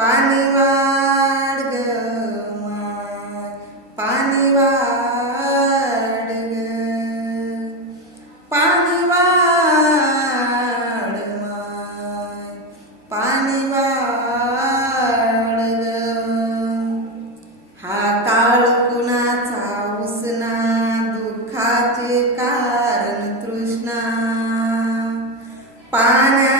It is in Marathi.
पाणी वाढ ग पाणी वाढ ग. पाणी वाढ माय पाणी वाढ ग. हा ताळ कुणाचा उसना दुःखाचे कारण तृष्णा. पाण्या